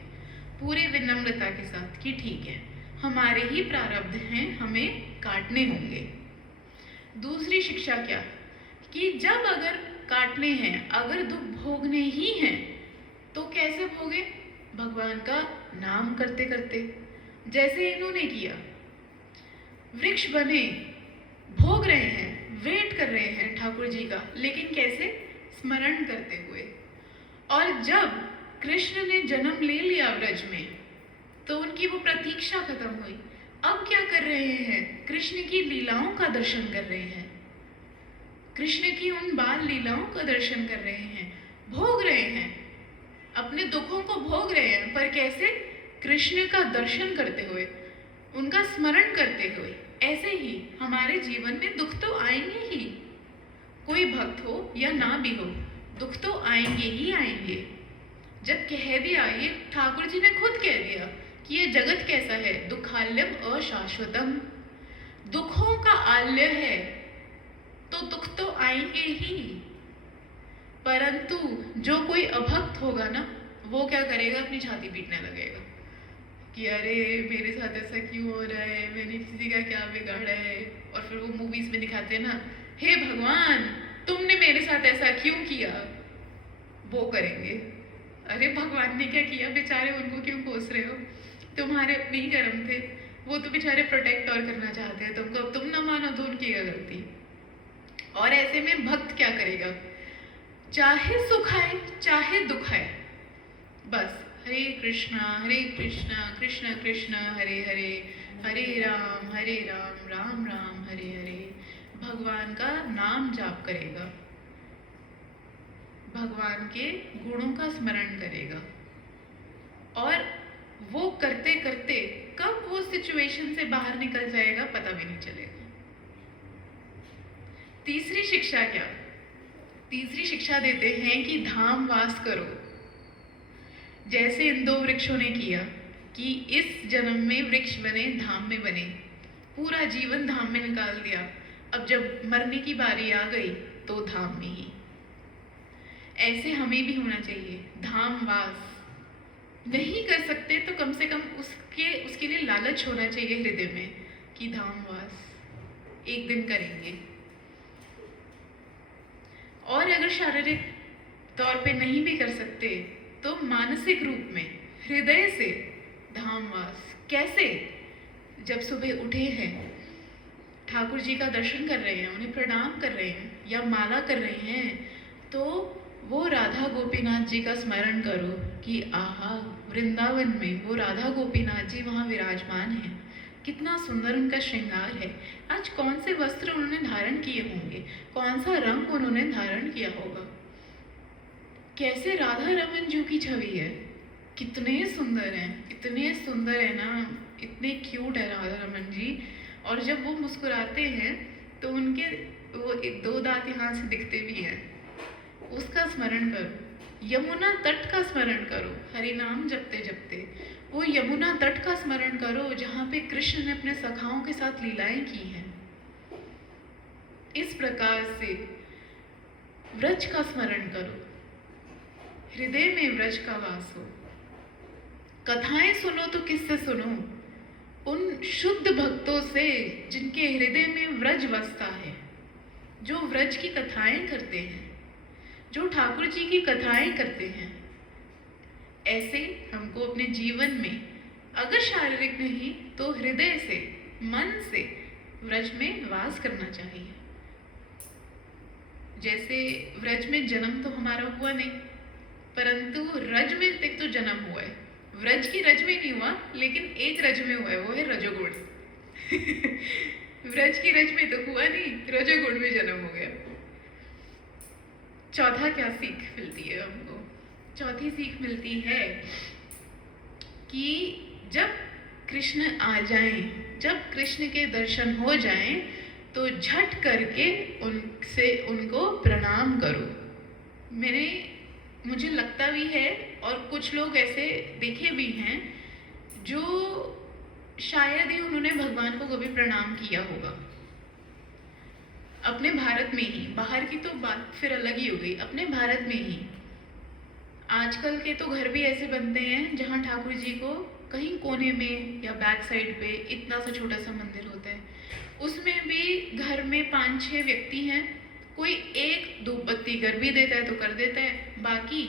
पूरे विनम्रता के साथ कि ठीक है, हमारे ही प्रारब्ध हैं, हमें काटने होंगे। दूसरी शिक्षा क्या, कि जब अगर काटने हैं, अगर दुख भोगने ही हैं, तो कैसे भोगे, भगवान का नाम करते करते, जैसे इन्होंने किया। वृक्ष बने, भोग रहे हैं, वेट कर रहे हैं ठाकुर जी का, लेकिन कैसे, स्मरण करते हुए। और जब कृष्ण ने जन्म ले लिया व्रज में, तो उनकी वो प्रतीक्षा खत्म हुई। अब क्या कर रहे हैं, कृष्ण की लीलाओं का दर्शन कर रहे हैं, कृष्ण की उन बाल लीलाओं का दर्शन कर रहे हैं, भोग रहे हैं, अपने दुखों को भोग रहे हैं, पर कैसे, कृष्ण का दर्शन करते हुए, उनका स्मरण करते हुए। ऐसे ही हमारे जीवन में दुख तो आएंगे ही, कोई भक्त हो या ना भी हो, दुख तो आएंगे ही आएंगे। जब कह दिया, ये ठाकुर जी ने खुद कह दिया कि ये जगत कैसा है, दुखाल्यम अशाश्वतम, दुखों का आल्य है, तो दुख तो आएंगे ही। परंतु जो कोई अभक्त होगा ना, वो क्या करेगा, अपनी छाती पीटने लगेगा कि अरे मेरे साथ ऐसा क्यों हो रहा है, मैंने किसी का क्या बिगाड़ा है। और फिर वो मूवीज में दिखाते हैं ना, हे भगवान, तुमने मेरे साथ ऐसा क्यों किया, वो करेंगे। अरे भगवान ने क्या किया, बेचारे उनको क्यों कोस रहे हो, तुम्हारे अपने ही कर्म थे, वो तो बेचारे प्रोटेक्ट और करना चाहते हैं तुमको, अब तुम ना मानो तो उनकी क्या गलती। और ऐसे में भक्त क्या करेगा, चाहे सुख आए चाहे दुख आए, बस हरे कृष्णा कृष्ण कृष्ण हरे हरे, हरे राम राम राम हरे हरे, भगवान का नाम जाप करेगा, भगवान के गुणों का स्मरण करेगा। और वो करते करते कब वो सिचुएशन से बाहर निकल जाएगा पता भी नहीं चलेगा। तीसरी शिक्षा क्या, तीसरी शिक्षा देते हैं कि धाम वास करो, जैसे इन दो वृक्षों ने किया कि इस जन्म में वृक्ष बने, धाम में बने, पूरा जीवन धाम में निकाल दिया, अब जब मरने की बारी आ गई तो धाम में ही। ऐसे हमें भी होना चाहिए, धाम वास नहीं कर सकते तो कम से कम उसके लिए लालच होना चाहिए हृदय में कि धाम वास एक दिन करेंगे। और अगर शारीरिक तौर पे नहीं भी कर सकते तो मानसिक रूप में हृदय से धामवास कैसे, जब सुबह उठे हैं ठाकुर जी का दर्शन कर रहे हैं, उन्हें प्रणाम कर रहे हैं या माला कर रहे हैं, तो वो राधा गोपीनाथ जी का स्मरण करो कि आहा, वृंदावन में वो राधा गोपीनाथ जी वहाँ विराजमान हैं, कितना सुंदर उनका श्रृंगार है, आज कौन से वस्त्र उन्होंने धारण किए होंगे, कौन सा रंग उन्होंने धारण किया होगा, कैसे राधा रमन जी की छवि है, कितने सुंदर हैं, इतने सुंदर है ना, इतने क्यूट है राधा रमन जी। और जब वो मुस्कुराते हैं तो उनके वो एक दो दांत यहाँ से दिखते भी हैं, उसका स्मरण करो। यमुना तट का स्मरण करो, हरि नाम जपते जपते वो यमुना तट का स्मरण करो जहाँ पे कृष्ण ने अपने सखाओं के साथ लीलाएं की हैं। इस प्रकार से व्रज का स्मरण करो, हृदय में व्रज का वास हो। कथाएं सुनो तो किससे सुनो, उन शुद्ध भक्तों से जिनके हृदय में व्रज वसता है, जो व्रज की कथाएं करते हैं, जो ठाकुर जी की कथाएं करते हैं। ऐसे हमको अपने जीवन में अगर शारीरिक नहीं तो हृदय से, मन से व्रज में वास करना चाहिए। जैसे व्रज में जन्म तो हमारा हुआ नहीं, परंतु रज में तक तो जन्म हुआ है। व्रज की रज में नहीं हुआ, लेकिन एक रज में हुआ है, वो है रजोगुण। व्रज की रज में तो हुआ नहीं, रजोगुण में जन्म हो गया। चौथा क्या सीख मिलती है हमको, चौथी सीख मिलती है कि जब कृष्ण आ जाएं, जब कृष्ण के दर्शन हो जाएं, तो झट करके उनको प्रणाम करो। मुझे लगता भी है, और कुछ लोग ऐसे देखे भी हैं जो शायद ही उन्होंने भगवान को कभी प्रणाम किया होगा। अपने भारत में ही, बाहर की तो बात फिर अलग ही हो गई, अपने भारत में ही आजकल के तो घर भी ऐसे बनते हैं जहाँ ठाकुर जी को कहीं कोने में या बैक साइड पे इतना सा छोटा सा मंदिर होता है, उसमें भी घर में 5-6 व्यक्ति हैं, कोई एक धूप बत्ती कर भी देता है तो कर देता है, बाकी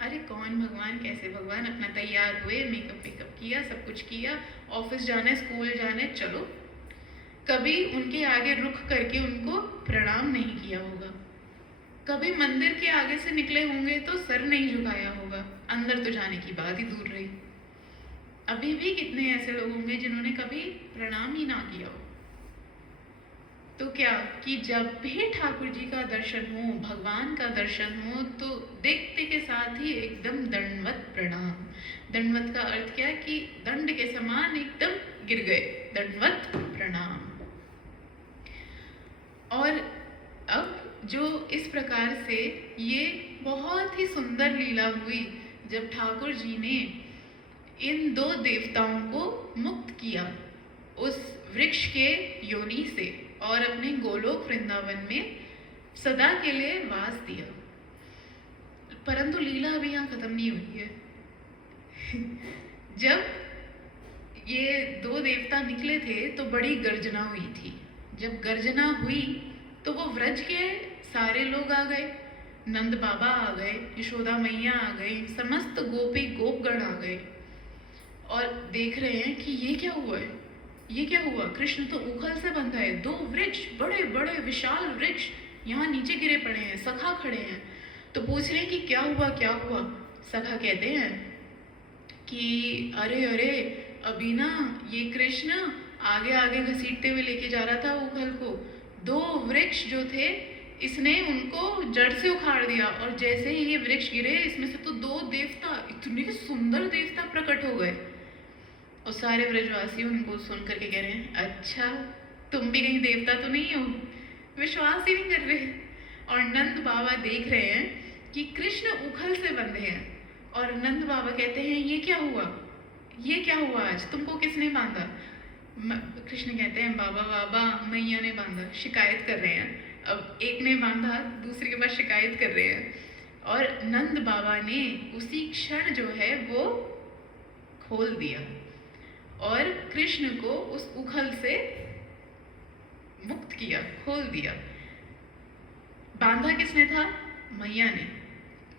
अरे कौन भगवान, कैसे भगवान, अपना तैयार हुए, मेकअप किया, सब कुछ किया, ऑफिस जाना है, स्कूल जाना है, चलो। कभी उनके आगे रुक करके उनको प्रणाम नहीं किया होगा, कभी मंदिर के आगे से निकले होंगे तो सर नहीं झुकाया होगा, अंदर तो जाने की बात ही दूर रही। अभी भी कितने ऐसे लोग होंगे जिन्होंने कभी प्रणाम ही ना किया हो। तो क्या कि जब भी ठाकुर जी का दर्शन हो, भगवान का दर्शन हो, तो देखते के साथ ही एकदम दंडवत प्रणाम। दंडवत का अर्थ क्या है कि दंड के समान एकदम गिर गए, दंडवत प्रणाम। और अब जो इस प्रकार से ये बहुत ही सुंदर लीला हुई जब ठाकुर जी ने इन 2 देवताओं को मुक्त किया उस वृक्ष के योनि से और अपने गोलोक वृंदावन में सदा के लिए वास दिया। परंतु लीला अभी यहाँ खत्म नहीं हुई है। जब ये 2 देवता निकले थे तो बड़ी गर्जना हुई थी। जब गर्जना हुई तो वो व्रज के सारे लोग आ गए, नंद बाबा आ गए, यशोदा मैया आ गई, समस्त गोपी गोपगण आ गए और देख रहे हैं कि ये क्या हुआ है, ये क्या हुआ। कृष्ण तो उखल से बंधा है, 2 वृक्ष, बड़े बड़े विशाल वृक्ष यहाँ नीचे गिरे पड़े हैं, सखा खड़े हैं। तो पूछ रहे हैं कि क्या हुआ क्या हुआ। सखा कहते हैं कि अरे अरे अभी ना ये कृष्ण आगे आगे घसीटते हुए लेके जा रहा था उखल को, 2 वृक्ष जो थे इसने उनको जड़ से उखाड़ दिया और जैसे ही ये वृक्ष गिरे इसमें से तो 2 देवता, इतने सुंदर देवता प्रकट हो गए। और सारे ब्रजवासी उनको सुन करके कह रहे हैं अच्छा तुम भी कहीं देवता तो नहीं हो, विश्वास ही नहीं कर रहे। और नंद बाबा देख रहे हैं कि कृष्ण उखल से बंधे हैं और नंद बाबा कहते हैं ये क्या हुआ, ये क्या हुआ, आज तुमको किसने बांधा। कृष्ण कहते हैं बाबा बाबा मैया ने बांधा। शिकायत कर रहे हैं, अब एक ने बांधा दूसरे के पास शिकायत कर रहे हैं। और नंद बाबा ने उसी क्षण जो है वो खोल दिया और कृष्ण को उस उखल से मुक्त किया, खोल दिया। बांधा किसने था, मैया ने।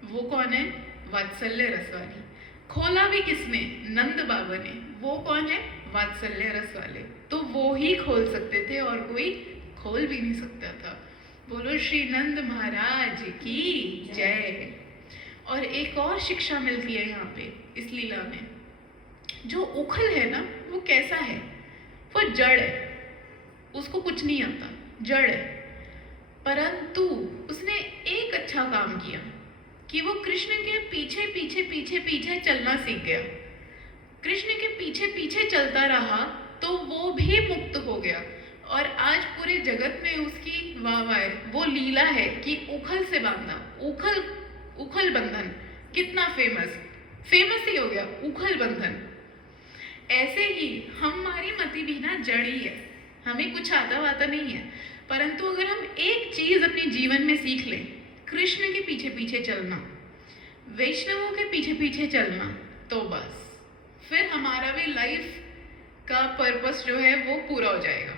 वो कौन है, वात्सल्य रस वाली। खोला भी किसने, नंद बाबा ने। वो कौन है, वात्सल्य रस वाले। तो वो ही खोल सकते थे और कोई खोल भी नहीं सकता था। बोलो श्री नंद महाराज की जय। और एक और शिक्षा मिलती है यहाँ पे इस लीला में। जो उखल है ना वो कैसा है, वो जड़ है, उसको कुछ नहीं आता, जड़ है। परंतु उसने एक अच्छा काम किया कि वो कृष्ण के पीछे पीछे पीछे पीछे चलना सीख गया। कृष्ण के पीछे पीछे चलता रहा तो वो भी मुक्त हो गया। और आज पूरे जगत में उसकी वाह है। वो लीला है कि उखल से बांधना, उखल बंधन कितना फेमस ही हो गया, उखल बंधन। ऐसे ही हमारी मति भी ना जड़ी है, हमें कुछ आता वाता नहीं है, परंतु अगर हम एक चीज अपने जीवन में सीख लें, कृष्ण के पीछे पीछे चलना, वैष्णवों के पीछे पीछे चलना, तो बस फिर हमारा भी लाइफ का पर्पस जो है वो पूरा हो जाएगा,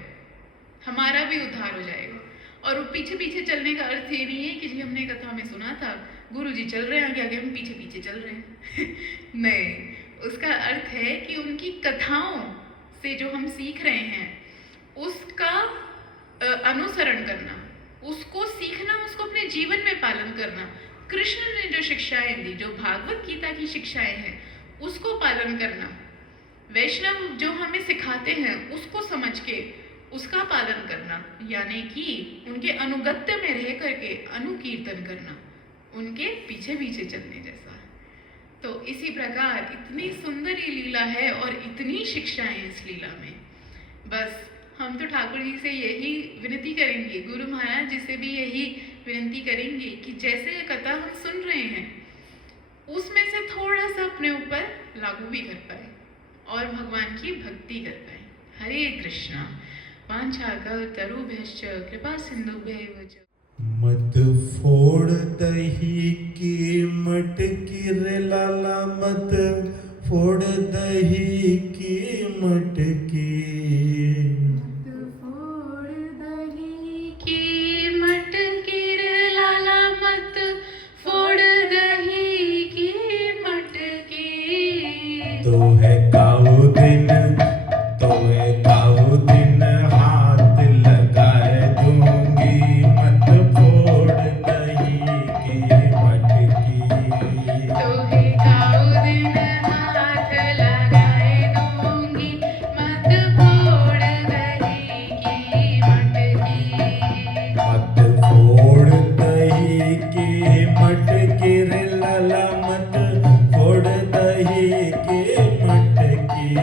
हमारा भी उद्धार हो जाएगा। और वो पीछे पीछे चलने का अर्थ ये नहीं है कि जी हमने कथा में सुना था गुरु जी चल रहे हैं आगे आगे हम पीछे पीछे चल रहे हैं नहीं, उसका अर्थ है कि उनकी कथाओं से जो हम सीख रहे हैं उसका अनुसरण करना, उसको सीखना, उसको अपने जीवन में पालन करना। कृष्ण ने जो शिक्षाएं दी, जो भागवत गीता की शिक्षाएं हैं, उसको पालन करना। वैष्णव जो हमें सिखाते हैं उसको समझ के उसका पालन करना, यानी कि उनके अनुगत्य में रह करके अनुकीर्तन करना, उनके पीछे पीछे चलने जैसा। तो इसी प्रकार इतनी सुंदर ये लीला है और इतनी शिक्षाएं इस लीला में। बस हम तो ठाकुर जी से यही विनती करेंगे, गुरु महाराज जी से भी यही विनती करेंगे कि जैसे ये कथा हम सुन रहे हैं उसमें से थोड़ा सा अपने ऊपर लागू भी कर पाए और भगवान की भक्ति कर पाए। हरे कृष्णा। वाञ्छाकल्पतरुभ्यश्च कृपा सिन्धुभ्यैव च। मत फोड़ दही की मटकी रे लाला, मत फोड़ दही की मटकी। मत फोड़ दही की मटकी रे लाला, मत फोड़ दही की मटकी। तो है काऊ दिन, तो है काऊ दिन, हाथ लगाए दूंगी, मत फोड़ दही की मटकी। तो है काऊ दिन हाथ लगाए दूंगी, मत फोड़ दही की मटकी। मत फोड़ दही की मटकी रे लाला, मत फोड़ दही की मटकी।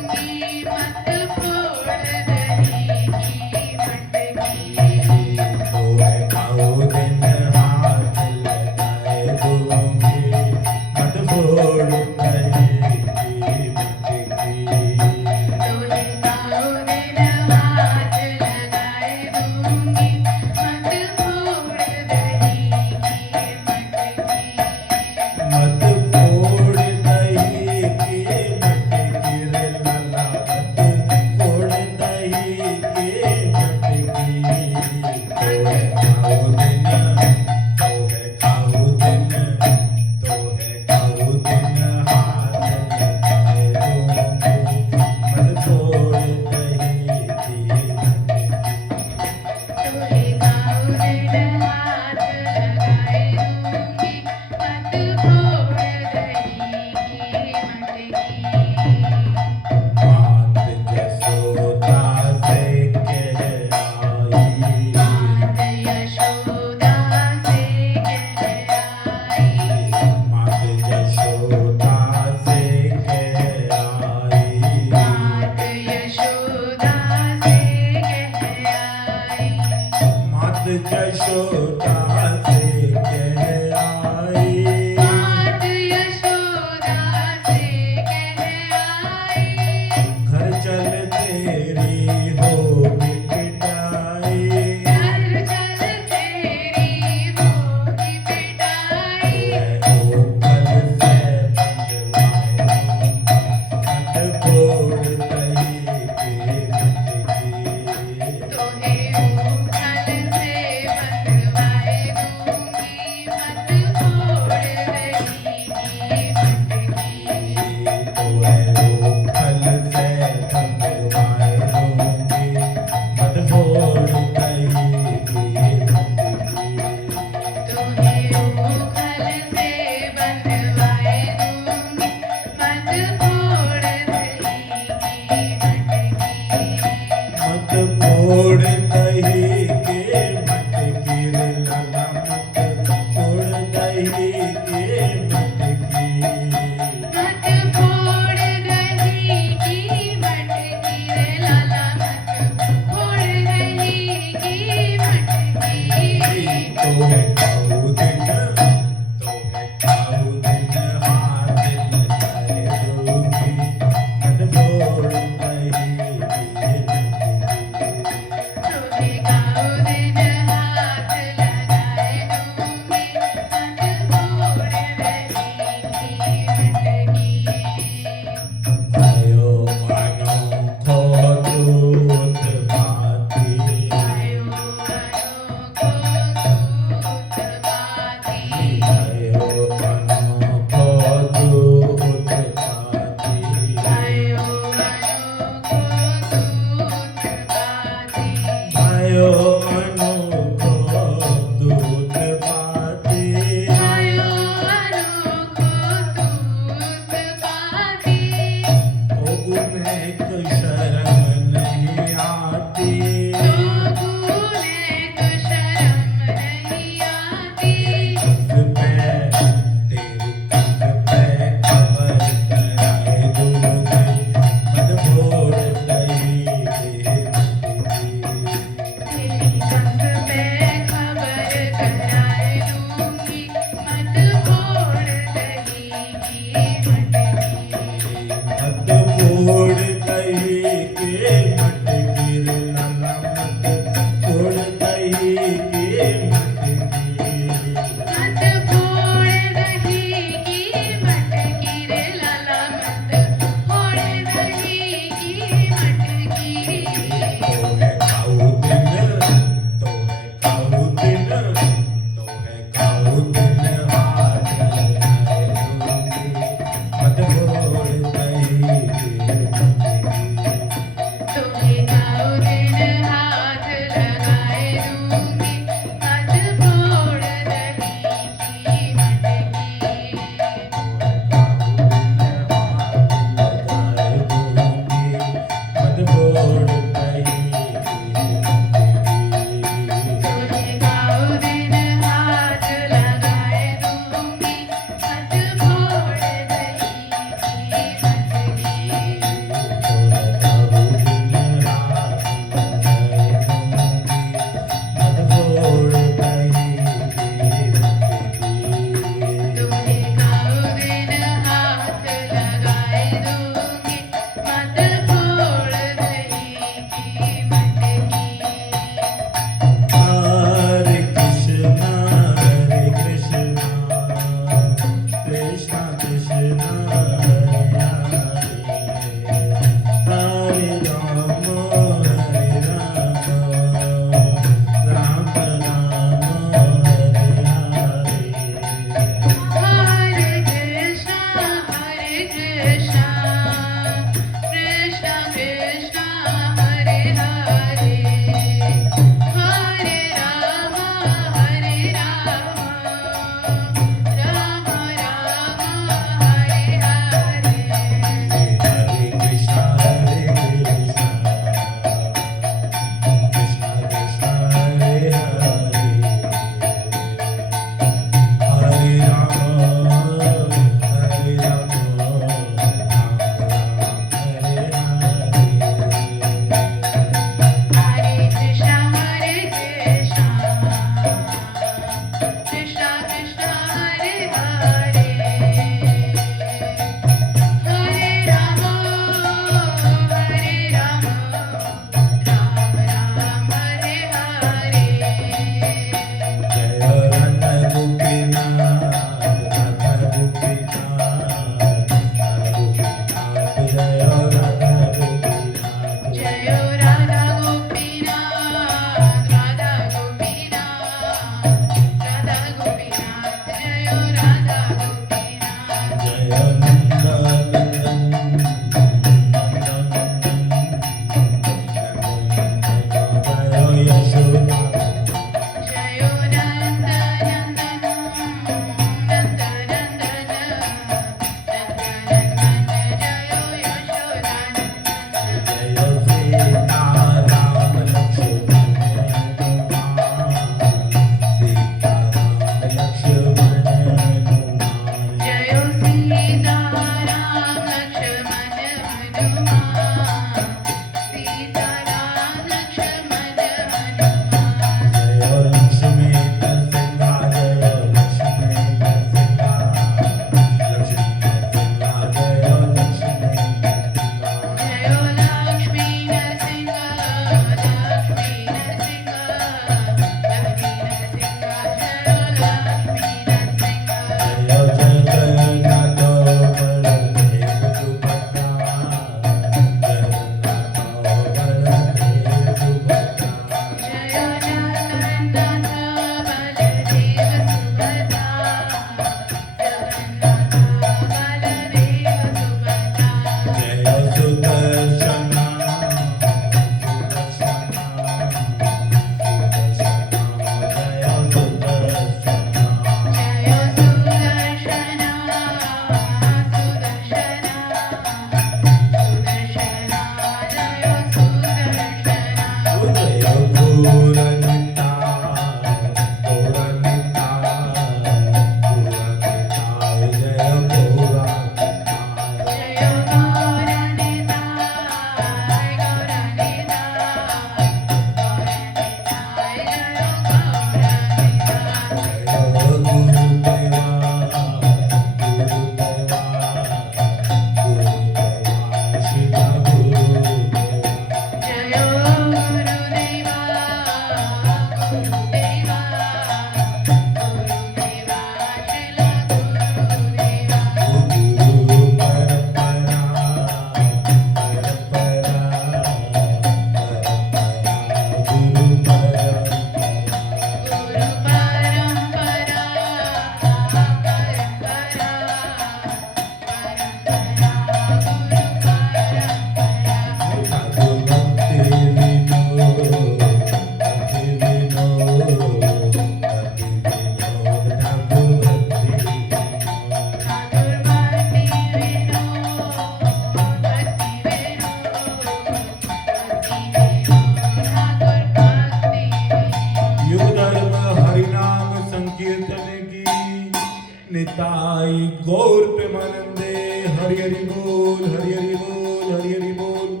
निताई गौर प्रेमानंदे। हरि हरि बोल, हरि हरि बोल, हरि हरि बोल।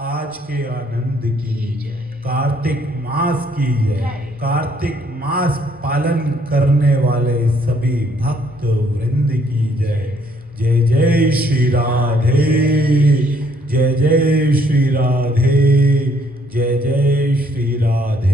आज के आनंद की, कार्तिक मास की जय। कार्तिक मास पालन करने वाले सभी भक्त वृंद की जय। जय जय श्री राधे, जय जय श्री राधे, जय जय श्री राधे।